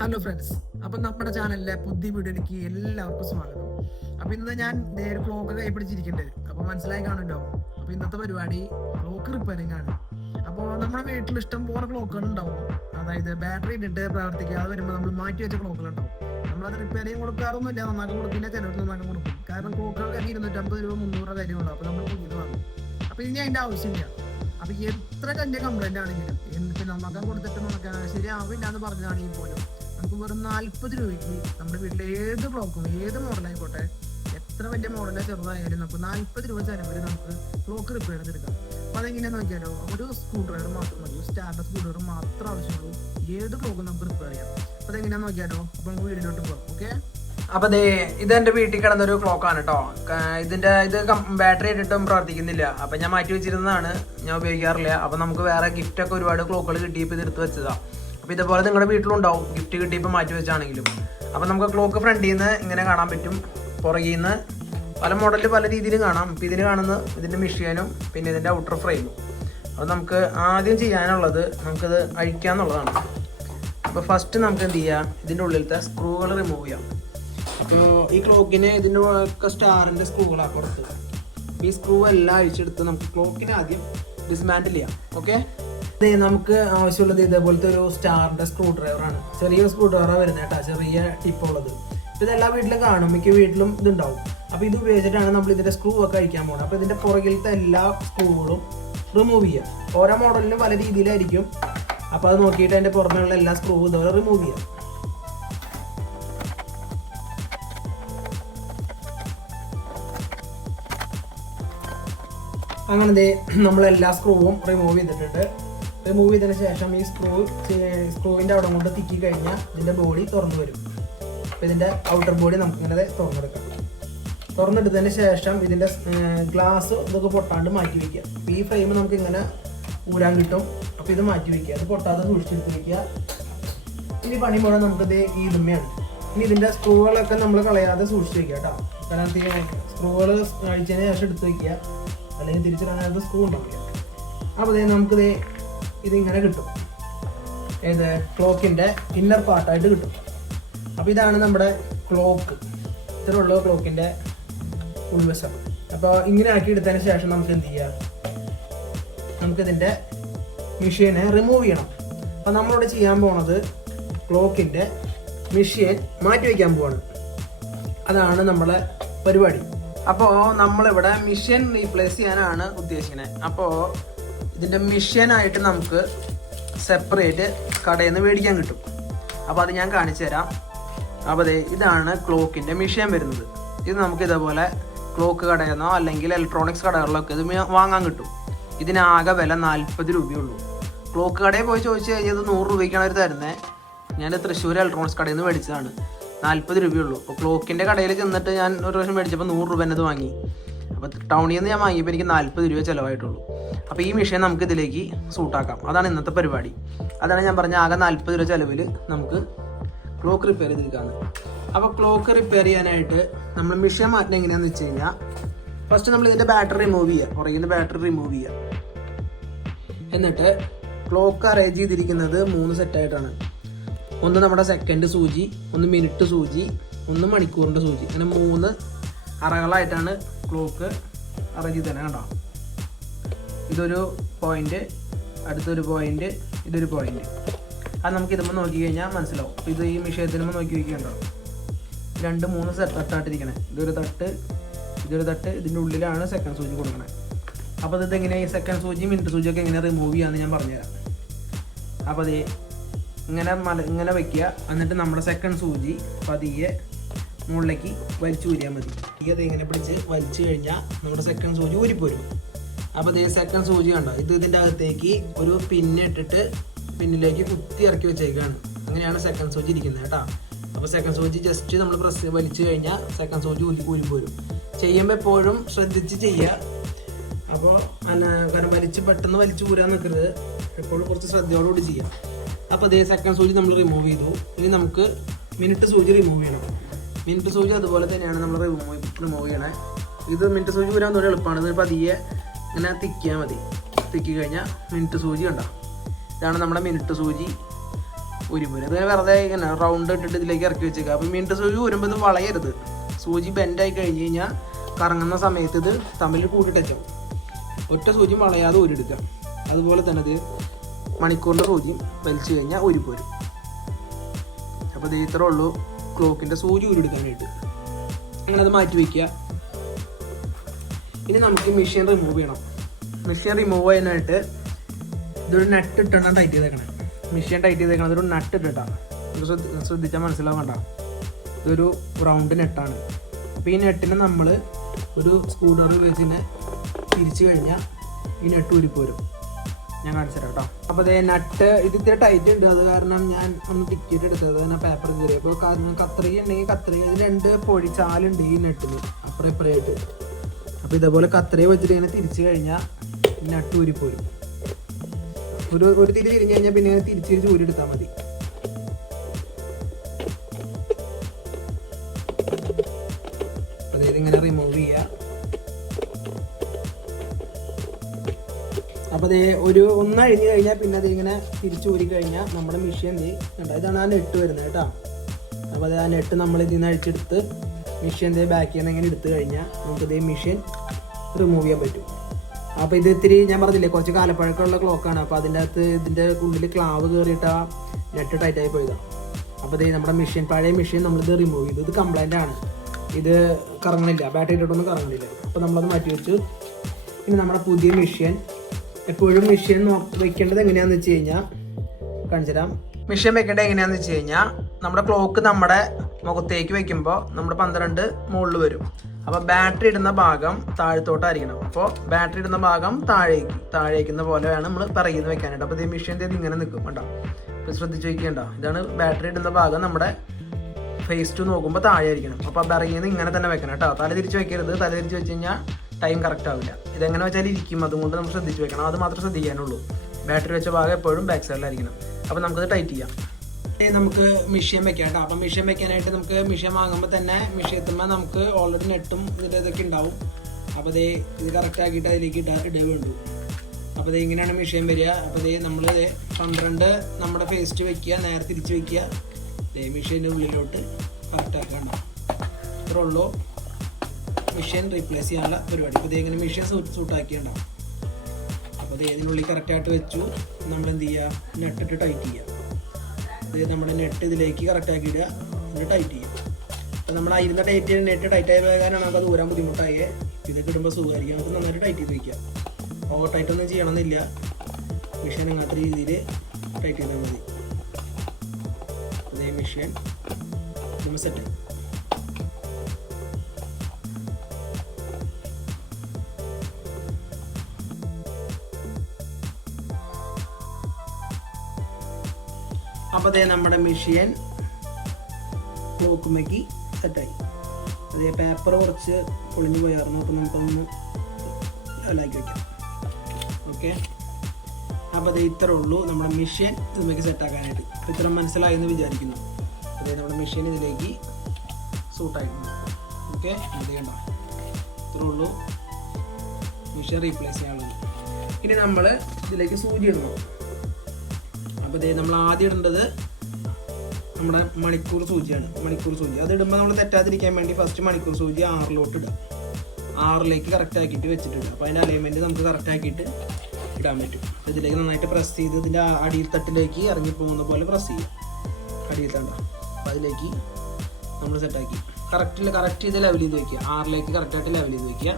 Hello friends, അപ്പം നമ്മുടെ ചാനലിലെ പുതിയ വീഡിയോയിലേക്ക് എല്ലാവർക്കും സ്വാഗതം. അപ്പം ഇന്ന് ഞാൻ നേരെ ക്ലോക്ക് കൈ പിടിച്ചിരിക്കേണ്ടത് അപ്പോൾ മനസ്സിലായി കാണുമല്ലോ. അപ്പോൾ ഇന്നത്തെ പരിപാടി ക്ലോക്ക് റിപ്പയറിംഗ് ആണ്. അപ്പോൾ നമ്മുടെ വീട്ടിൽ ഇഷ്ടം പോലെ ക്ലോക്കുകൾ ഉണ്ടാവും. അതായത് ബാറ്ററി ഇട്ടിട്ട് പ്രവർത്തിക്കാതെ വരുമ്പോൾ നമ്മൾ മാറ്റി വെച്ച ക്ലോക്കുകൾ ഉണ്ടാവും. നമ്മളത് റിപ്പയർ ചെയ്യാൻ കൊടുക്കാറൊന്നുമില്ല, നന്നാക്കാൻ കൊടുക്കില്ല, ചിലർക്ക് നന്നാക്കാൻ കൊടുക്കും. കാരണം ക്ലോക്കുകൾക്കൊക്കെ 250 രൂപ 300 കാര്യമുള്ളൂ. അപ്പോൾ നമ്മൾ പുതിയത് വാങ്ങും. അപ്പോൾ ഇനി അതിൻ്റെ ആവശ്യമില്ല. അപ്പോൾ എത്ര വലിയ കംപ്ലൈൻ്റ് ആണെങ്കിലും എന്നിട്ട് നന്നാക്കാൻ കൊടുത്തിട്ട് നന്നാക്കാൻ ശരിയാവില്ല എന്ന് പറഞ്ഞതാണെങ്കിൽ പോലും നമുക്ക് വെറും 40 രൂപയ്ക്ക് നമ്മുടെ വീട്ടിലെ ഏത് ക്ലോക്കും ഏത് മോഡലായിക്കോട്ടെ, എത്ര വലിയ മോഡലോ ചെറുതായാലും നമുക്ക് 40 രൂപ ചിലവിൽ നമുക്ക് ക്ലോക്ക് റിപ്പയർ ചെയ്തെടുക്കാം. അപ്പോൾ അതെങ്ങനെയാണെന്ന് നോക്കിയാലോ, ഒരു സ്ക്രൂ ഡ്രൈവർ മാത്രം മതി, സ്റ്റാൻഡേർഡ് സ്ക്രൂ ഡ്രൈവർ മാത്രം ആവശ്യമുള്ളൂ. ഏത് ക്ലോക്കും നമുക്ക് റിപ്പയർ ചെയ്യാം. അപ്പോൾ അതെങ്ങനെയാണെന്ന് നോക്കിയാലോ. അപ്പോൾ നമുക്ക് വീടിലോട്ട് പോകാം. ഓക്കെ, അപ്പോൾ ഇത് എൻ്റെ വീട്ടിൽ കിടന്നൊരു ക്ലോക്കാണ് കേട്ടോ. ഇത് ബാറ്ററി ഇട്ടിട്ടും പ്രവർത്തിക്കുന്നില്ല. അപ്പം ഞാൻ മാറ്റി വെച്ചിരുന്നതാണ്, ഞാൻ ഉപയോഗിക്കാറില്ല. അപ്പം നമുക്ക് വേറെ ഗിഫ്റ്റൊക്കെ ഒരുപാട് ക്ലോക്കുകൾ കിട്ടിയപ്പോൾ ഇത് എടുത്ത് വെച്ചതാണ്. അപ്പോൾ ഇതുപോലെ നിങ്ങളുടെ വീട്ടിലുണ്ടാവും ഗിഫ്റ്റ് കിട്ടിയപ്പോൾ മാറ്റി വെച്ചാണെങ്കിലും. അപ്പോൾ നമുക്ക് ക്ലോക്ക് ഫ്രണ്ടിൽ നിന്ന് ഇങ്ങനെ കാണാൻ പറ്റും, പുറകിൽ നിന്ന് പല മോഡലിൽ പല രീതിയിലും കാണാം. ഇപ്പോൾ ഇതിന് കാണുന്നത് ഇതിൻ്റെ മെഷീനും പിന്നെ ഇതിൻ്റെ ഔട്ടർ ഫ്രെയിമും. അപ്പോൾ നമുക്ക് ആദ്യം ചെയ്യാനുള്ളത് നമുക്കിത് അഴിക്കാന്നുള്ളതാണ്. അപ്പോൾ ഫസ്റ്റ് നമുക്ക് എന്ത് ചെയ്യാം, ഇതിൻ്റെ ഉള്ളിലത്തെ സ്ക്രൂകൾ റിമൂവ് ചെയ്യാം. അപ്പോൾ ഈ ക്ലോക്കിന് ഇതിൻ്റെ ഒക്കെ സ്റ്റാറിൻ്റെ സ്ക്രൂകളാണ് പുറത്ത്. ഈ സ്ക്രൂ എല്ലാം അഴിച്ചെടുത്ത് നമുക്ക് ക്ലോക്കിനെ ആദ്യം ഡിസ്മാൻഡിൽ ചെയ്യാം. ഓക്കെ, നമുക്ക് ആവശ്യമുള്ളത് ഇതേപോലത്തെ ഒരു സ്റ്റാറിൻ്റെ സ്ക്രൂ ഡ്രൈവറാണ്. ചെറിയ സ്ക്രൂ ഡ്രൈവറാണ് വരുന്നത് കേട്ടോ, ചെറിയ ടിപ്പുള്ളത്. ഇത് എല്ലാ വീട്ടിലും കാണും, മിക്ക വീട്ടിലും ഇതുണ്ടാവും. അപ്പോൾ ഇത് ഉപയോഗിച്ചിട്ടാണ് നമ്മൾ ഇതിൻ്റെ സ്ക്രൂ ഒക്കെ അഴിക്കാൻ പോകുന്നത്. അപ്പോൾ ഇതിൻ്റെ പുറകിലത്തെ എല്ലാ സ്ക്രൂകളും റിമൂവ് ചെയ്യാം. ഓരോ മോഡലിനും പല രീതിയിലായിരിക്കും. അപ്പോൾ അത് നോക്കിയിട്ട് അതിൻ്റെ പുറമെയുള്ള എല്ലാ സ്ക്രൂ ഇതുപോലെ റിമൂവ് ചെയ്യാം. അങ്ങനെ നമ്മളെല്ലാ സ്ക്രൂവും റിമൂവ് ചെയ്തിട്ടുണ്ട്. റിമൂവ് ചെയ്തതിന് ശേഷം ഈ സ്ക്രൂവിൻ്റെ അവിടെ കൊണ്ട് തിക്കി കഴിഞ്ഞാൽ ഇതിൻ്റെ ബോഡി തുറന്നു വരും. അപ്പോൾ ഇതിൻ്റെ ഔട്ടർ ബോഡി നമുക്കിങ്ങനെ തുറന്നെടുക്കാം. തുറന്നെടുത്തതിന് ശേഷം ഇതിൻ്റെ ഗ്ലാസ് ഇതൊക്കെ പൊട്ടാണ്ട് മാറ്റി വയ്ക്കുക. അപ്പോൾ ഈ ഫ്രെയിം നമുക്ക് ഇങ്ങനെ ഊരാൻ കിട്ടും. അപ്പോൾ ഇത് മാറ്റി വയ്ക്കുക, അത് പൊട്ടാതെ സൂക്ഷിച്ചെടുത്ത് വയ്ക്കുക. ഇനി പണി മുഴുവൻ നമുക്കിത് ഈ ഇതുമ്മയാണ്. ഇനി ഇതിൻ്റെ സ്ക്രൂകളൊക്കെ നമ്മൾ കളയാതെ സൂക്ഷിച്ച് വയ്ക്കുക കേട്ടോ. കാരണം സ്ക്രൂകൾ അഴിച്ചതിന് ശേഷം എടുത്ത് വയ്ക്കുക, അല്ലെങ്കിൽ തിരിച്ചിടാനായിട്ട് സ്ക്രൂ ഉണ്ടാവില്ല. അപ്പോൾ നമുക്കിത് ഇതിങ്ങനെ കിട്ടും. ഏത് ക്ലോക്കിൻ്റെ ഇന്നർ പാർട്ടായിട്ട് കിട്ടും. അപ്പോൾ ഇതാണ് നമ്മുടെ ക്ലോക്ക്. ഇത്രയുള്ള ക്ലോക്കിൻ്റെ ഉൾവശം. അപ്പോൾ ഇങ്ങനെ ആക്കി എടുത്തതിന് ശേഷം നമുക്ക് എന്ത് ചെയ്യാം, നമുക്കിതിൻ്റെ മെഷീനെ റിമൂവ് ചെയ്യണം. അപ്പോൾ നമ്മളിവിടെ ചെയ്യാൻ പോണത് ക്ലോക്കിൻ്റെ മെഷീൻ മാറ്റി വയ്ക്കാൻ പോവാണ്. അതാണ് നമ്മളെ പരിപാടി. അപ്പോൾ നമ്മളിവിടെ മെഷീൻ റീപ്ലേസ് ചെയ്യാനാണ് ഉദ്ദേശിക്കുന്നത്. അപ്പോൾ ഇതിൻ്റെ മെഷീനായിട്ട് നമുക്ക് സെപ്പറേറ്റ് കടയിൽ നിന്ന് മേടിക്കാൻ കിട്ടും. അപ്പോൾ അത് ഞാൻ കാണിച്ചു തരാം. അപ്പോൾ ഇതാണ് ക്ലോക്കിൻ്റെ മെഷീൻ വരുന്നത്. ഇത് നമുക്ക് ഇതേപോലെ ക്ലോക്ക് കടയിൽ നിന്നോ അല്ലെങ്കിൽ ഇലക്ട്രോണിക്സ് കടകളിലൊക്കെ ഇത് വാങ്ങാൻ കിട്ടും. ഇതിനാകെ വില 40 രൂപയുള്ളൂ. ക്ലോക്ക് കടയിൽ പോയി ചോദിച്ചു കഴിഞ്ഞാൽ ഇത് 100 രൂപയ്ക്കാണ് അവർ തരുന്നത്. ഞാൻ തൃശ്ശൂർ ഇലക്ട്രോണിക്സ് കടയിൽ നിന്ന് മേടിച്ചതാണ്, 40 രൂപയുള്ളൂ. അപ്പോൾ ക്ലോക്കിൻ്റെ കടയിൽ ചെന്നിട്ട് ഞാൻ ഒരു പ്രാവശ്യം മേടിച്ചപ്പോൾ 100 രൂപ എന്നത് വാങ്ങി. അപ്പോൾ ടൗണിൽ നിന്ന് ഞാൻ വാങ്ങിയപ്പോൾ എനിക്ക് 40 രൂപ ചിലവായിട്ടുള്ളൂ. അപ്പോൾ ഈ മെഷീൻ നമുക്ക് ഇതിലേക്ക് സൂട്ടാക്കാം. അതാണ് ഇന്നത്തെ പരിപാടി. അതാണ് ഞാൻ പറഞ്ഞ ആകെ 40 രൂപ ചിലവിൽ നമുക്ക് ക്ലോക്ക് റിപ്പയർ ചെയ്തെടുക്കാമെന്ന്. അപ്പോൾ ക്ലോക്ക് റിപ്പയർ ചെയ്യാനായിട്ട് നമ്മൾ മെഷീൻ മാറ്റുന്നത് എങ്ങനെയാണെന്ന് വെച്ച് കഴിഞ്ഞാൽ, ഫസ്റ്റ് നമ്മൾ ഇതിൻ്റെ ബാറ്ററി റിമൂവ് ചെയ്യുക, പുറകിൽ നിന്ന് ബാറ്ററി റിമൂവ് ചെയ്യുക. എന്നിട്ട് ക്ലോക്ക് അറേഞ്ച് ചെയ്തിരിക്കുന്നത് 3 സെറ്റായിട്ടാണ്. ഒന്ന് നമ്മുടെ സെക്കൻഡ് സൂചി, ഒന്ന് മിനിറ്റ് സൂചി, ഒന്ന് മണിക്കൂറിൻ്റെ സൂചി. അങ്ങനെ 3 അറകളായിട്ടാണ് ക്ലോക്ക് അറേഞ്ച് ചെയ്ത് തന്നെ. കണ്ടോ, ഇതൊരു പോയിന്റ്, അടുത്തൊരു പോയിന്റ്, ഇതൊരു പോയിന്റ്. അത് നമുക്ക് ഇതുമ്പോൾ നോക്കി കഴിഞ്ഞാൽ മനസ്സിലാവും. ഇത് ഈ വിഷയത്തിനുമ്പോൾ നോക്കി വയ്ക്കണ്ടോ, 2-3 തട്ടായിട്ടിരിക്കണേ. ഇതൊരു തട്ട്, ഇതൊരു തട്ട്. ഇതിൻ്റെ ഉള്ളിലാണ് സെക്കൻഡ് സൂചി കൊടുക്കണേ. അപ്പോൾ ഇതെങ്ങനെ ഈ സെക്കൻഡ് സൂചി മിനിറ്റ് സൂചിയൊക്കെ എങ്ങനെ റിമൂവ് ചെയ്യാമെന്ന് ഞാൻ പറഞ്ഞുതരാം. അപ്പോൾ ഇങ്ങനെ വയ്ക്കുക. എന്നിട്ട് നമ്മുടെ സെക്കൻഡ് സൂചി പതിയെ മുകളിലേക്ക് വലിച്ചു ഊരിയാൽ മതി. അത് ഇങ്ങനെ പിടിച്ച് വലിച്ചു കഴിഞ്ഞാൽ നമ്മുടെ സെക്കൻഡ് സൂചി ഊരിപ്പോരും. അപ്പോൾ സെക്കൻഡ് സൂചി കണ്ടോ, ഇതിൻ്റെ അകത്തേക്ക് ഒരു പിന്നിട്ടിട്ട് പിന്നിലേക്ക് കുത്തി ഇറക്കി വെച്ചേക്കാണ്. അങ്ങനെയാണ് സെക്കൻഡ് സൂചി ഇരിക്കുന്നത് കേട്ടോ. അപ്പോൾ സെക്കൻഡ് സൂചി ജസ്റ്റ് നമ്മൾ വലിച്ചു കഴിഞ്ഞാൽ സെക്കൻഡ് സൂചി ഊരിപ്പോരും. ചെയ്യുമ്പോൾ എപ്പോഴും ശ്രദ്ധിച്ച് ചെയ്യുക. അപ്പോൾ കാരണം പെട്ടെന്ന് വലിച്ചു ഊരാൻ നിൽക്കരുത്, എപ്പോഴും കുറച്ച് ശ്രദ്ധയോടുകൂടി ചെയ്യാം. അപ്പോൾ സെക്കൻഡ് സൂചി നമ്മൾ റിമൂവ് ചെയ്തു. ഇനി നമുക്ക് മിനിറ്റ് സൂചി റിമൂവ് ചെയ്യണം. മിനിറ്റ് സൂചി അതുപോലെ തന്നെയാണ് നമ്മൾ റിമൂവ് ചെയ്യണേ. ഇത് മിനിറ്റ് സൂചി വരാൻ തോന്നി എളുപ്പമാണ്. ഇത് പതിയെ ഇങ്ങനെ തിക്കിയാൽ മതി. തിക്കി കഴിഞ്ഞാൽ മിനിറ്റ് സൂചി ഉണ്ടാവും. ഇതാണ് നമ്മുടെ മിനിറ്റ് സൂചി. ഊരിപ്പോരും. ഇത് വെറുതെ ഇങ്ങനെ റൗണ്ട് ഇട്ടിട്ട് ഇതിലേക്ക് ഇറക്കി വെച്ചേക്കുക. അപ്പോൾ വീണ്ടും സൂചി ഊരുമ്പോൾ ഇത് വളയരുത്. സൂചി ബെൻഡായി കഴിഞ്ഞ് കഴിഞ്ഞാൽ കറങ്ങുന്ന സമയത്ത് ഇത് തമ്മിൽ കൂട്ടിട്ടേക്കും. ഒറ്റ സൂചി വളയാതെ ഊരിയെടുക്കുക. അതുപോലെ തന്നെ ഇത് മണിക്കൂറിൻ്റെ സൂചി വലിച്ചു കഴിഞ്ഞാൽ ഊരിപ്പോരും. അപ്പോൾ ഇത് ഇത്രേ ഉള്ളൂ ക്ലോക്കിൻ്റെ സൂചി ഊരിയെടുക്കാനായിട്ട്. അങ്ങനെ അത് മാറ്റി വയ്ക്കുക. ഇനി നമുക്ക് മെഷീൻ റിമൂവ് ചെയ്യണം. മെഷീൻ റിമൂവ് ചെയ്യാനായിട്ട് ഇതൊരു നട്ട് ഇട്ടാണ് ടൈറ്റ് ചെയ്തേക്കണം. മെഷീൻ ടൈറ്റ് ചെയ്തേക്കണം. ഇതൊരു നട്ട് ഇട്ടിട്ടാണ്. ശ്രദ്ധിച്ചാൽ മനസ്സിലാവണ്ട. ഇതൊരു റൗണ്ട് നെട്ടാണ്. അപ്പോൾ ഈ നെട്ടിനെ നമ്മൾ ഒരു സ്ക്രൂ ഡ്രൈവർ വെച്ചിനെ തിരിച്ചു കഴിഞ്ഞാൽ ഈ നെട്ട് ഊരിപ്പോരും. ഞാൻ കാണിച്ചു തരാം കേട്ടോ. അപ്പോൾ അതേ നട്ട് ഇത് ഇത്തിരി ടൈറ്റ് ഉണ്ട്. അത് കാരണം ഞാൻ ഒന്ന് ടിക്കറ്റ് എടുത്തത് തന്നെ പേപ്പർ കയറി. അപ്പോൾ കത്രിക ഉണ്ടെങ്കിൽ കത്രിക ഇത് 2 പൊടിച്ചാലുണ്ട് ഈ നെട്ടിന് അപ്പുറം ഇപ്പുറമായിട്ട്. അപ്പോൾ ഇതേപോലെ കത്രിക വെച്ചിട്ട് ഇങ്ങനെ തിരിച്ചു കഴിഞ്ഞാൽ നട്ട് ഊരിപ്പോരും. ഒരു തിരി തിരിഞ്ഞു കഴിഞ്ഞാൽ പിന്നെ ഇങ്ങനെ തിരിച്ച് ഊരിയെടുത്താൽ മതി. അതായത് ഇങ്ങനെ റിമൂവ് ചെയ്യുക. അപ്പോൾ അതേ ഒന്ന് അഴിഞ്ഞു കഴിഞ്ഞാൽ പിന്നെ അതിങ്ങനെ തിരിച്ചൂരി കഴിഞ്ഞാൽ നമ്മുടെ മെഷീൻ ഇതാണ് ആ നെട്ട് വരുന്നത് കേട്ടോ. അപ്പോൾ അത് ആ നെട്ട് നമ്മൾ ഇതിൽ നിന്ന് അഴിച്ചെടുത്ത് മെഷീൻ്റെ ബാക്കിൽ നിന്ന് ഇങ്ങനെ എടുത്തു കഴിഞ്ഞാൽ നമുക്കിതേ മെഷീൻ റിമൂവ് ചെയ്യാൻ പറ്റും. അപ്പോൾ ഇത് ഇത്തിരി ഞാൻ പറഞ്ഞില്ലേ കുറച്ച് കാലപ്പഴക്കമുള്ള ക്ലോക്കാണ്. അപ്പോൾ അതിൻ്റെ അകത്ത് ഇതിൻ്റെ ഉള്ളിൽ ക്ലാവ് കയറിയിട്ട് ആ നെറ്റ് ടൈറ്റായി പോയതാണ്. അപ്പോൾ ഇത് നമ്മുടെ മെഷീൻ പഴയ മെഷീൻ നമ്മളിത് റിമൂവ് ചെയ്തു. ഇത് കംപ്ലൈൻ്റ് ആണ്. ഇത് കറങ്ങണില്ല. ബാറ്ററി ഇട്ടിട്ടൊന്നും കറങ്ങണില്ല. അപ്പോൾ നമ്മളത് മാറ്റി വെച്ചു. ഇനി നമ്മുടെ പുതിയ മെഷീൻ എപ്പോഴും മെഷീൻ വെക്കേണ്ടത് എങ്ങനെയാണെന്ന് വെച്ച് കഴിഞ്ഞാൽ കാണിച്ചു തരാം. മെഷീൻ വെക്കേണ്ടത് എങ്ങനെയാണെന്ന് വെച്ച് കഴിഞ്ഞാൽ നമ്മുടെ ക്ലോക്ക് നമ്മുടെ മുഖത്തേക്ക് വെക്കുമ്പോൾ നമ്മുടെ 12 മുകളിൽ വരും. അപ്പോൾ ബാറ്ററി ഇടുന്ന ഭാഗം താഴത്തോട്ടായിരിക്കണം. അപ്പോൾ ബാറ്ററി ഇടുന്ന ഭാഗം താഴേക്കുന്ന പോലെയാണ് നമ്മൾ പിറകിൽ നിന്ന് വെക്കാനായിട്ട്. അപ്പോൾ ഈ മെഷീൻ ഇങ്ങനെ നിൽക്കും കേട്ടോ. അപ്പോൾ ശ്രദ്ധിച്ച് വയ്ക്കേണ്ട. ഇതാണ് ബാറ്ററി ഇടുന്ന ഭാഗം നമ്മുടെ ഫേസ് ടു നോക്കുമ്പോൾ താഴെ ആയിരിക്കണം. അപ്പോൾ പിറകിൽ നിന്ന് ഇങ്ങനെ തന്നെ വെക്കണം കേട്ടോ. തല തിരിച്ച് വെക്കരുത്. തല തിരിച്ച് വെച്ച് കഴിഞ്ഞാൽ ടൈം കറക്റ്റ് ആവില്ല. ഇതെങ്ങനെ വെച്ചാൽ ഇരിക്കും. അതുകൊണ്ട് നമ്മൾ ശ്രദ്ധിച്ച് വെക്കണം. അത് മാത്രം ശ്രദ്ധിക്കാനുള്ളൂ. ബാറ്ററി വെച്ച ഭാഗം എപ്പോഴും ബാക്ക് സൈഡിലായിരിക്കണം. അപ്പോൾ നമുക്കത് ടൈറ്റ് ചെയ്യാം. നമുക്ക് മെഷീൻ വെക്കാം കേട്ടോ. അപ്പം മെഷീൻ വെക്കാനായിട്ട് നമുക്ക് മെഷീൻ വാങ്ങുമ്പോൾ തന്നെ മെഷീൻ എത്തുമ്പോൾ നമുക്ക് ഓൾറെഡി നെട്ടും ഇതിൻ്റെ ഇതൊക്കെ ഉണ്ടാവും. അപ്പോൾ ഇത് കറക്റ്റ് ആക്കിയിട്ട് അതിലേക്ക് ഇടേ വേണ്ടു. അപ്പോൾ ഇങ്ങനെയാണ് മെഷീൻ വരിക. അപ്പോൾ നമ്മൾ 12 നമ്മുടെ ഫേസ് ടു വെക്കുക, നേരെ തിരിച്ച് വെക്കുക. മെഷീൻ്റെ ഉള്ളിലോട്ട് കറക്റ്റ് ആക്കണ്ട. ഇത്രേ ഉള്ളൂ മെഷീൻ റീപ്ലേസ് ചെയ്യാനുള്ള പരിപാടി. അപ്പോൾ ഇങ്ങനെ മെഷീൻ സൂട്ടാക്കിയുണ്ടാവും. അപ്പോൾ ഇതിനുള്ളിൽ കറക്റ്റായിട്ട് വെച്ചു. നമ്മൾ എന്ത് ചെയ്യുക, നെട്ടിട്ട് ടൈറ്റ് ചെയ്യുക. നമ്മുടെ നെറ്റ് ഇതിലേക്ക് കറക്റ്റ് ആക്കിയിടുക, എന്നിട്ട് ടൈറ്റ് ചെയ്യുക. അപ്പോൾ നമ്മൾ ഇരുന്ന നെറ്റ് ടൈറ്റ് ആയ കാരണമാണ് നമുക്ക് അത് ഊരാൻ ബുദ്ധിമുട്ടായേ. ഇതൊക്കെ ഇടുമ്പോൾ സുഖമായിരിക്കും. നമുക്ക് നന്നായിട്ട് ടൈറ്റ് ചെയ്ത് വയ്ക്കുക. ഓവർ ടൈറ്റ് ഒന്നും ചെയ്യണമെന്നില്ല. മെഷീൻ അങ്ങനത്തെ രീതിയിൽ ടൈറ്റ് ചെയ്താൽ മതി. അതേ മെഷീൻ നമ്മൾ സെറ്റായി. അപ്പോൾ അതേ നമ്മുടെ മെഷീൻ ക്ലോക്കുമ്മേക്ക് സെറ്റായി. അതേ പേപ്പർ കുറച്ച് പൊളിഞ്ഞു പോയായിരുന്നു. അപ്പോൾ നമുക്കൊന്ന് ലെവലാക്കി വയ്ക്കാം. ഓക്കെ. അപ്പോൾ അതേ ഇത്രേ ഉള്ളൂ നമ്മുടെ മെഷീൻ ഇതുമ്മേക്ക് സെറ്റാക്കാനായിട്ട്. അപ്പോൾ ഇത്ര മനസ്സിലായി എന്ന് വിചാരിക്കുന്നു. അതേ നമ്മുടെ മെഷീൻ ഇതിലേക്ക് സൂട്ടായിട്ടുണ്ട്. ഓക്കെ. അത് കണ്ടോ, ഇത്രേ ഉള്ളൂ മെഷീൻ റീപ്ലേസ് ചെയ്യാനുള്ളത്. ഇനി നമ്മൾ ഇതിലേക്ക് സൂചി ഇടണം. അപ്പോൾ നമ്മൾ ആദ്യം ഇടേണ്ടത് നമ്മുടെ മണിക്കൂർ സൂചിയാണ്. മണിക്കൂർ സൂചി അത് ഇടുമ്പോൾ നമ്മൾ തെറ്റാതിരിക്കാൻ വേണ്ടി ഫസ്റ്റ് മണിക്കൂർ സൂചി 6 ഇടുക. 6 കറക്റ്റ് ആക്കിയിട്ട് വെച്ചിട്ടിടുക. അപ്പോൾ അതിൻ്റെ അലൈൻമെൻറ്റ് നമുക്ക് കറക്റ്റ് ആക്കിയിട്ട് ഇടാൻ പറ്റും. ഇതിലേക്ക് നന്നായിട്ട് പ്രസ് ചെയ്ത് ഇതിൻ്റെ അടിയിൽ തട്ടിലേക്ക് ഇറങ്ങിപ്പോകുന്ന പോലെ പ്രസ് ചെയ്യുക. അടിയിൽ തണ്ട. അപ്പോൾ അതിലേക്ക് നമ്മൾ സെറ്റാക്കി കറക്റ്റ് ചെയ്ത് ലെവൽ ചെയ്ത് വയ്ക്കുക. 6 കറക്റ്റായിട്ട് ലെവൽ ചെയ്ത് വയ്ക്കുക.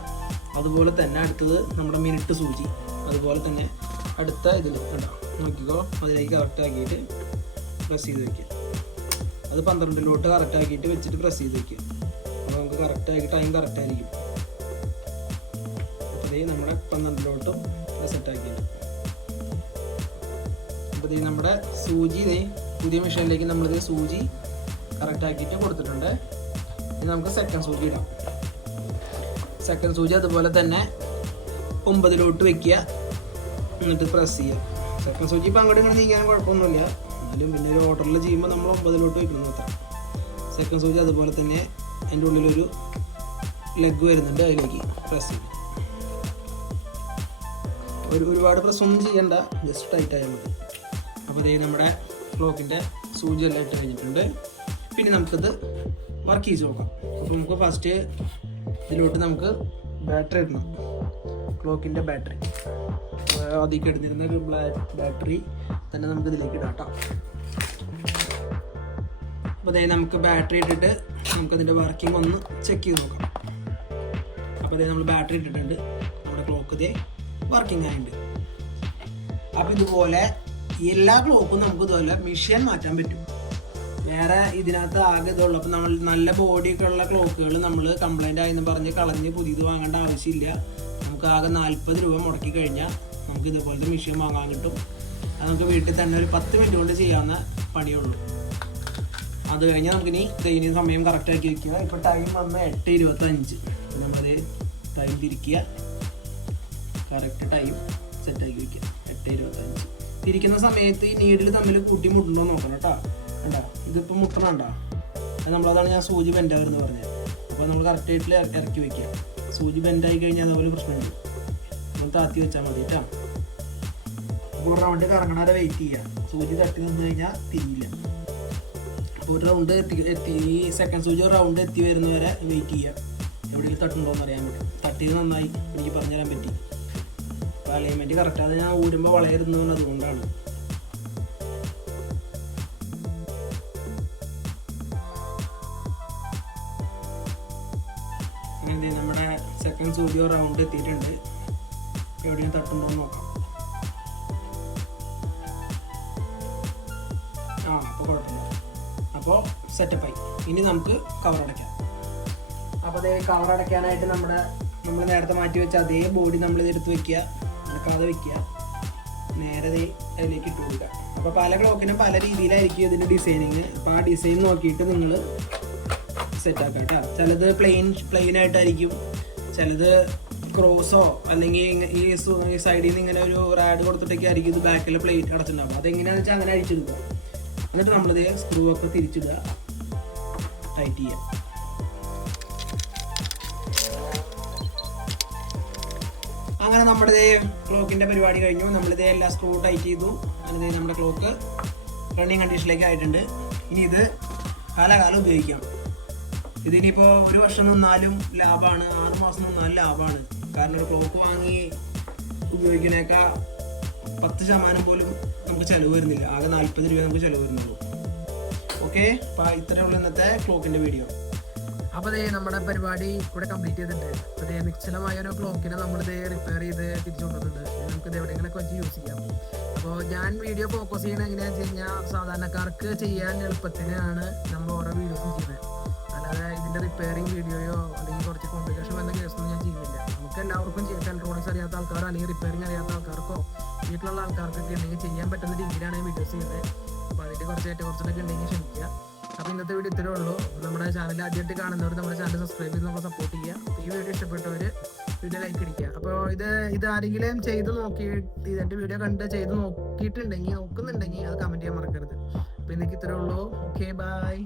അതുപോലെ തന്നെ അടുത്തത് നമ്മുടെ മിനിറ്റ് സൂചി. അതുപോലെ തന്നെ അടുത്ത ഇതിൽ കണ്ടോ നോക്കിക്കോ, അതിലേക്ക് കറക്റ്റ് ആക്കിയിട്ട് പ്രസ് ചെയ്ത് വയ്ക്കുക. അത് 12 കറക്റ്റ് ആക്കിയിട്ട് വെച്ചിട്ട് പ്രസ് ചെയ്ത് വയ്ക്കുക. അപ്പോൾ നമുക്ക് കറക്റ്റാക്കി ടൈം കറക്റ്റ് ആയിരിക്കും. അപ്പോൾ നമ്മുടെ 12 സെറ്റാക്കിയിട്ട് അപ്പോൾ നമ്മുടെ സൂചി പുതിയ മെഷീനിലേക്ക് നമ്മളിത് സൂചി കറക്റ്റ് ആക്കിയിട്ട് കൊടുത്തിട്ടുണ്ട്. ഇനി നമുക്ക് സെക്കൻഡ് സൂചി ഇടാം. സെക്കൻഡ് സൂചി അതുപോലെ തന്നെ 9 വെക്കുക, എന്നിട്ട് പ്രസ് ചെയ്യുക. സെക്കൻഡ് സൂചി ഇപ്പോൾ അങ്ങോട്ട് ഇങ്ങനെ നീക്കാൻ കുഴപ്പമൊന്നുമില്ല. എന്നാലും പിന്നെ ഒരു ഓർഡറിൽ ചെയ്യുമ്പോൾ നമ്മൾ 9 വെക്കണം അത്ര. സെക്കൻഡ് സൂചി അതുപോലെ തന്നെ അതിൻ്റെ ഉള്ളിലൊരു ലെഗ് വരുന്നുണ്ട്, അതിലേക്ക് പ്രസ് ചെയ്യും. ഒരുപാട് പ്രസ്സൊന്നും ചെയ്യണ്ട, ജസ്റ്റ് ടൈറ്റ് ആയാൽ മതി. അപ്പോൾ നമ്മുടെ ക്ലോക്കിൻ്റെ സൂചി എല്ലാം ഇട്ട് കഴിഞ്ഞിട്ടുണ്ട്. പിന്നെ നമുക്കിത് വർക്ക് ചെയ്ത് നോക്കാം. അപ്പോൾ നമുക്ക് ഫസ്റ്റ് ഇതിലോട്ട് നമുക്ക് ബാറ്ററി ഇടണം. ക്ലോക്കിൻ്റെ ബാറ്ററി അതിലേക്ക് ഇടുന്നിരുന്ന ഒരു ബാറ്ററി തന്നെ നമുക്ക് ഇതിലേക്ക് ഇടാം കേട്ടോ. അപ്പോൾ അതായത് നമുക്ക് ബാറ്ററി ഇട്ടിട്ട് നമുക്കതിൻ്റെ വർക്കിംഗ് ഒന്ന് ചെക്ക് ചെയ്ത് നോക്കാം. അപ്പോൾ അതായത് നമ്മൾ ബാറ്ററി ഇട്ടിട്ടുണ്ട്, നമ്മുടെ ക്ലോക്ക് ഇതേ വർക്കിംഗ് ആയിട്ടുണ്ട്. അപ്പോൾ ഇതുപോലെ എല്ലാ ക്ലോക്കും നമുക്ക് ഇതുപോലെ മെഷീൻ മാറ്റാൻ പറ്റും. വേറെ ഇതിനകത്ത് ആകെ ഇതുള്ളൂ. അപ്പോൾ നമ്മൾ നല്ല ബോഡിയൊക്കെ ഉള്ള ക്ലോക്കുകൾ നമ്മൾ കംപ്ലൈൻ്റ് ആയെന്ന് പറഞ്ഞ് കളഞ്ഞ് പുതിയത് വാങ്ങേണ്ട ആവശ്യമില്ല. നമുക്ക് ആകെ 40 രൂപ മുടക്കി കഴിഞ്ഞാൽ നമുക്ക് ഇതുപോലത്തെ മെഷീൻ വാങ്ങാൻ കിട്ടും. അത് നമുക്ക് വീട്ടിൽ തന്നെ ഒരു 10 മിനിറ്റ് കൊണ്ട് ചെയ്യാവുന്ന പണിയുള്ളൂ. അത് കഴിഞ്ഞാൽ നമുക്കിനി ഇനി സമയം കറക്റ്റാക്കി വയ്ക്കുക. ഇപ്പോൾ ടൈം വന്ന് 8:25. നമ്മളത് ടൈം തിരിക്കുക, കറക്റ്റ് ടൈം സെറ്റാക്കി വയ്ക്കുക. 8:25 തിരിക്കുന്ന സമയത്ത് ഈ നീഡിൽ തമ്മിൽ കൂട്ടി മുട്ടുണ്ടോ നോക്കണം കേട്ടോ. കണ്ടോ, ഇതിപ്പോൾ മുട്ടണുണ്ടോ? അത് നമ്മളതാണ് ഞാൻ സൂചി ബെൻഡാവെന്ന് പറഞ്ഞത്. അപ്പോൾ നമ്മൾ കറക്റ്റായിട്ട് ഇറക്കി വയ്ക്കുക. സൂചി ബെൻഡായി കഴിഞ്ഞാൽ അതുപോലെ പ്രശ്നമുണ്ട്. നമ്മൾ താത്തി വെച്ചാൽ മതി കേട്ടോ. അപ്പോൾ റൗണ്ട് കറങ്ങണ വരെ വെയിറ്റ് ചെയ്യുക. സൂചി തട്ടി നിന്ന് കഴിഞ്ഞാൽ തിരിയില്ല. അപ്പോൾ ഒരു റൗണ്ട് എത്തി ഈ സെക്കൻഡ് സൂചി റൗണ്ട് എത്തി വരുന്നവരെ വെയിറ്റ് ചെയ്യുക. എവിടെയെങ്കിലും തട്ടുണ്ടോയെന്ന് അറിയാൻ പറ്റും. തട്ടിയത് നന്നായി എനിക്ക് പറഞ്ഞുതരാൻ പറ്റി. അപ്പോൾ അലൈൻമെൻറ്റ് കറക്റ്റ് അത് ഞാൻ ഊരുമ്പോൾ വളരുന്നതുകൊണ്ട് അതുകൊണ്ടാണ്. അങ്ങനെ നമ്മുടെ സെക്കൻഡ് സൂചി റൗണ്ട് എത്തിയിട്ടുണ്ട്. എവിടെയും തട്ടുണ്ടോ എന്ന് നോക്കാം. അപ്പോൾ കുഴപ്പമില്ല. അപ്പോൾ സെറ്റപ്പായി. ഇനി നമുക്ക് കവർ അടയ്ക്കാം. അപ്പോൾ അതേ കവർ അടയ്ക്കാനായിട്ട് നമ്മൾ നേരത്തെ മാറ്റി വെച്ച അതേ ബോഡി നമ്മൾ ഇതെടുത്ത് വെക്കുക, അടക്കാതെ വെക്കുക, നേരെ അതിലേക്ക് ഇട്ട് കൊടുക്കുക. അപ്പോൾ പല ക്ലോക്കിനും പല രീതിയിലായിരിക്കും ഇതിൻ്റെ ഡിസൈനിങ്. അപ്പോൾ ആ ഡിസൈൻ നോക്കിയിട്ട് നിങ്ങൾ സെറ്റാക്കാം കേട്ടോ. ചിലത് പ്ലെയിൻ ആയിട്ടായിരിക്കും, ചിലത് ക്രോസോ അല്ലെങ്കിൽ ഈ സൈഡിൽ നിന്ന് ഇങ്ങനെ ഒരു റാഡ് കൊടുത്തിട്ടൊക്കെ ആയിരിക്കും ഇത് ബാക്കിൽ പ്ലേറ്റ് അടച്ചിട്ടുണ്ടാവും. അതെങ്ങനെയാണെന്ന് വെച്ചാൽ അങ്ങനെ അടിച്ചെടുക്കുക. എന്നിട്ട് നമ്മളിത് സ്ക്രൂ ഒക്കെ തിരിച്ചിടുക, ടൈറ്റ് ചെയ്യുക. അങ്ങനെ നമ്മുടെ ക്ലോക്കിൻ്റെ പരിപാടി കഴിഞ്ഞു. നമ്മളിത് എല്ലാ സ്ക്രൂ ടൈറ്റ് ചെയ്തു. അങ്ങനെ നമ്മുടെ ക്ലോക്ക് റണ്ണിങ് കണ്ടീഷനിലേക്ക് ആയിട്ടുണ്ട്. ഇനി ഇത് കാലാകാലം ഉപയോഗിക്കാം. ഇതിനിപ്പോൾ 1 വർഷം നിന്നാലും ലാഭമാണ്, 6 മാസം നിന്നാലും ലാഭമാണ്. കാരണം ഒരു ക്ലോക്ക് വാങ്ങി ഉപയോഗിക്കുന്നേക്കാൾ 10% പോലും നമുക്ക് ചിലവ് വരുന്നില്ല. ആകെ 40 രൂപ നമുക്ക് ചിലവ് വരുന്നുള്ളൂ. ഓക്കെ, അപ്പോൾ ഇത്രയേ ഉള്ളൂ ഇന്നത്തെ ക്ലോക്കിൻ്റെ വീഡിയോ. അപ്പോൾ നമ്മുടെ പരിപാടി ഇവിടെ കംപ്ലീറ്റ് ചെയ്തിട്ടുണ്ട്. അപ്പോൾ നിശ്ചലമായ ഒരു ക്ലോക്കിനെ നമ്മളിത് റിപ്പയർ ചെയ്ത് തിരിച്ചു കൊണ്ടുവന്നിട്ടുണ്ട്. നമുക്കിത് എവിടെയെങ്കിലൊക്കെ വെച്ച് യൂസ് ചെയ്യാം. അപ്പോൾ ഞാൻ വീഡിയോ ഫോക്കസ് ചെയ്യണത് എങ്ങനെയാണെന്ന് വെച്ച് കഴിഞ്ഞാൽ സാധാരണക്കാർക്ക് ചെയ്യാൻ എളുപ്പത്തിനാണ് നമ്മൾ ഓരോ വീഡിയോസും ചെയ്യുന്നത്. അല്ലാതെ ഇതിൻ്റെ റിപ്പയറിങ് വീഡിയോയോ അല്ലെങ്കിൽ കുറച്ച് കോംപ്ലിക്കേഷൻ വന്ന കേസൊന്നും ഞാൻ ചെയ്യുന്നില്ല. നമുക്ക് എല്ലാവർക്കും ചെയ്യാം. ഇലക്ട്രോണിക്സ് അറിയാത്ത ആൾക്കാരോ അല്ലെങ്കിൽ റിപ്പയറിങ് അറിയാത്ത ആൾക്കാർക്കോ വീട്ടിലുള്ള ആൾക്കാർക്കൊക്കെ ഉണ്ടെങ്കിൽ ചെയ്യാൻ പറ്റുന്ന രീതിയിലാണ് ഞാൻ വീഡിയോസ് ചെയ്യുന്നത്. അപ്പോൾ അതിൻ്റെ കുറച്ചൊക്കെ ഉണ്ടെങ്കിൽ ക്ഷമിക്കുക. അപ്പോൾ ഇന്നത്തെ വീഡിയോ ഇത്രയേ ഉള്ളൂ. നമ്മുടെ ചാനൽ ആദ്യമായിട്ട് കാണുന്നവർ നമ്മുടെ ചാനൽ സബ്സ്ക്രൈബ് ചെയ്ത് നമ്മൾ സപ്പോർട്ട് ചെയ്യുക. അപ്പോൾ ഈ വീഡിയോ ഇഷ്ടപ്പെട്ടവർ വീഡിയോ ലൈക്ക് അടിക്കുക. അപ്പോൾ ഇത് ആരെങ്കിലും ചെയ്ത് നോക്കിയിട്ട് ഇതിൻ്റെ വീഡിയോ കണ്ട് ചെയ്ത് നോക്കുന്നുണ്ടെങ്കിൽ അത് കമൻറ്റ് ചെയ്യാൻ മറക്കരുത്. അപ്പോൾ ഇന്നേക്ക് ഇത്രയേ ഉള്ളൂ. Okay, by.